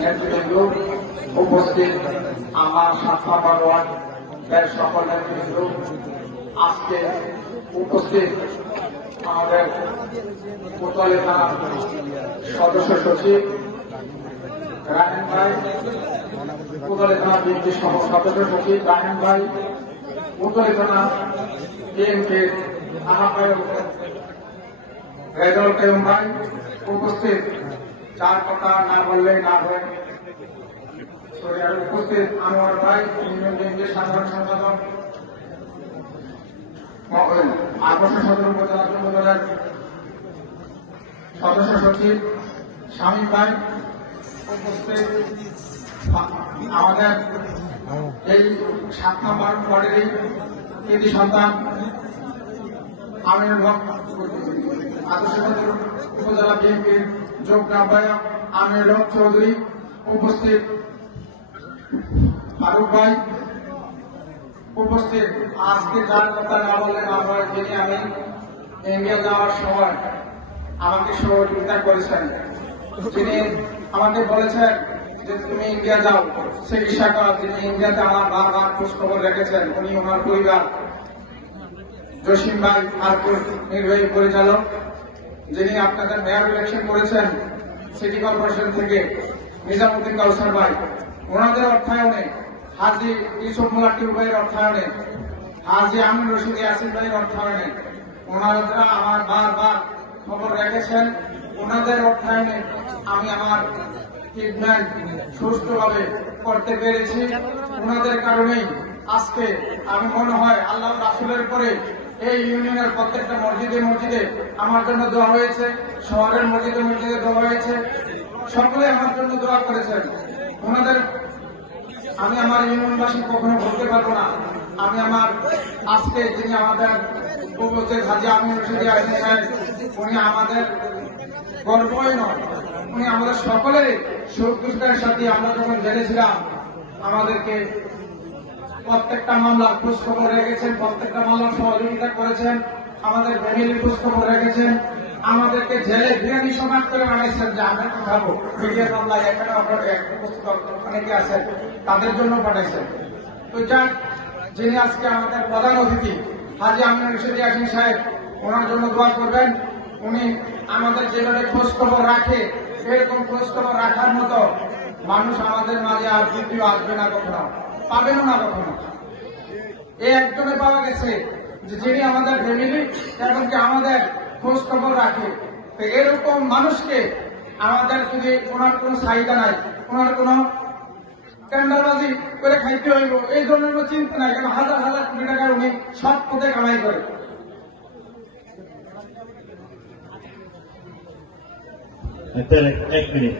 নেতৃবৃন্দ, উপস্থিত আমার ৭ নম্বর ওয়ার্ডের সকল নেতৃবৃন্দ, আজকে উপস্থিত আমাদের কোতোয়ালি থানার সদস্য সচিব রাহেন ভাই, কোতোয়ালি থানা বিএনপি সদস্য সচিব রাহেন ভাই, কোতোয়ালি থানা বিএনপির আহ্বায়ক রেজাউল কাইয়ুম ভাই, উপস্থিত চার কথা না বললে না হয় উপস্থিত আনোয়ার ভাই, ইউনিয়ন বিএনপির সাধারণ সম্পাদক, আকর্ষণ সদর উপজেলা যুবদলের সদস্য সচিব শামীম ভাই, উপস্থিত আমাদের এই ৭ নম্বর ওয়ার্ডেরই কৃতি সন্তান আমিনুল হক, আদর্শ সদর উপজেলা বিএনপির যোগ্য আহ্বায়ক আমিনুল হক চৌধুরী, উপস্থিত ফারুক ভাই, উপস্থিত আজকে যার কথা না বললে না হয়, যিনি আমি ইন্ডিয়া যাওয়ার সময় আমাকে সহযোগিতা করেছেন, যিনি আমাকে বলেছেন যে তুমি ইন্ডিয়া যাও চিকিৎসা কর, যিনি ইন্ডিয়াতে আমার বারবার খোঁজ খবর রেখেছেন, উনি ওনার পরিবার জসিম ভাই আরপুর নির্বাহী পরিচালক, যিনি আপনাদের মেয়র ইলেকশন করেছেন সিটি কর্পোরেশন থেকে নিজামুদ্দিন কাউসার ভাই, ওনাদের অর্থায়নে, হাজী ইউসুফ মোল্লা টিউ ভাইয়ের অর্থায়নে, হাজী আমিন রশিদ ইয়াসিন ভাইয়ের অর্থায়নে, ওনারা আমার বারবার খবর রেখেছেন, ওনাদের অর্থায়নে আমি আমার ট্রিটমেন্ট সুষ্ঠুভাবে করতে পেরেছি। ওনাদের কারণেই আজকে আমি মনে হয় আল্লাহ রাসূলের পরে এই ইউনিয়নের প্রত্যেকটা মসজিদে মসজিদে আমার জন্য দোয়া হয়েছে, শহরের মসজিদে মসজিদে দোয়া হয়েছে, সকলে আমার জন্য দোয়া করেছেন। ওনাদের আমি আমার ইউনিয়নবাসী কখনো বলতে পারবো না। আমি আমার আজকে যিনি আমাদের উপস্থিত হাজী আমিন রশিদ ইয়াসিন সাহেব, উনি আমাদের গর্বই নয়, উনি আমাদের সকলেরই সুখ দুঃখের সাথে, আমরা যখন জেনেছিলাম আমাদেরকে প্রত্যেকটা মামলার খোঁজ খবর রেখেছেন, প্রত্যেকটা মামলার সহযোগিতা করেছেন, আমাদের ফ্যামিলির খোঁজ খবর রেখেছেন, আমাদেরকে জেলে বিরিয়ানি সমাজ করে বানিয়েছেন যে আমরা কি খাবো, মিডিয়া মামলায় এখানে আপনারা উপস্থিত অনেকে আছেন, তাদের জন্য পাঠাইছেন। তো যাক, যিনি আজকে আমাদের প্রধান অতিথি হাজী আমিন রশিদ ইয়াসিন সাহেব, ওনার জন্য দোয়া করবেন। উনি আমাদের যেভাবে খোঁজ খবর রাখে, এরকম খোঁজ খবর রাখার মতো মানুষ আমাদের মাঝে আর দ্বিতীয় আসবে না, কখনো পাবেনও না কখনো। এই একজনে পাওয়া গেছে যে যিনি আমাদের ফ্যামিলি এবং আমাদের খোঁজ খবর রাখে। তো এরকম মানুষকে আমাদের যদি ওনার কোন চাহিদা নাই, ওনার কোন ক্যান্ডারবাজি করে খাইতে হইব, এই ধরনের কোন চিন্তা নাই, কেন হাজার হাজার কোটি টাকা উনি সব পথে কামাই করে। এক মিনিট।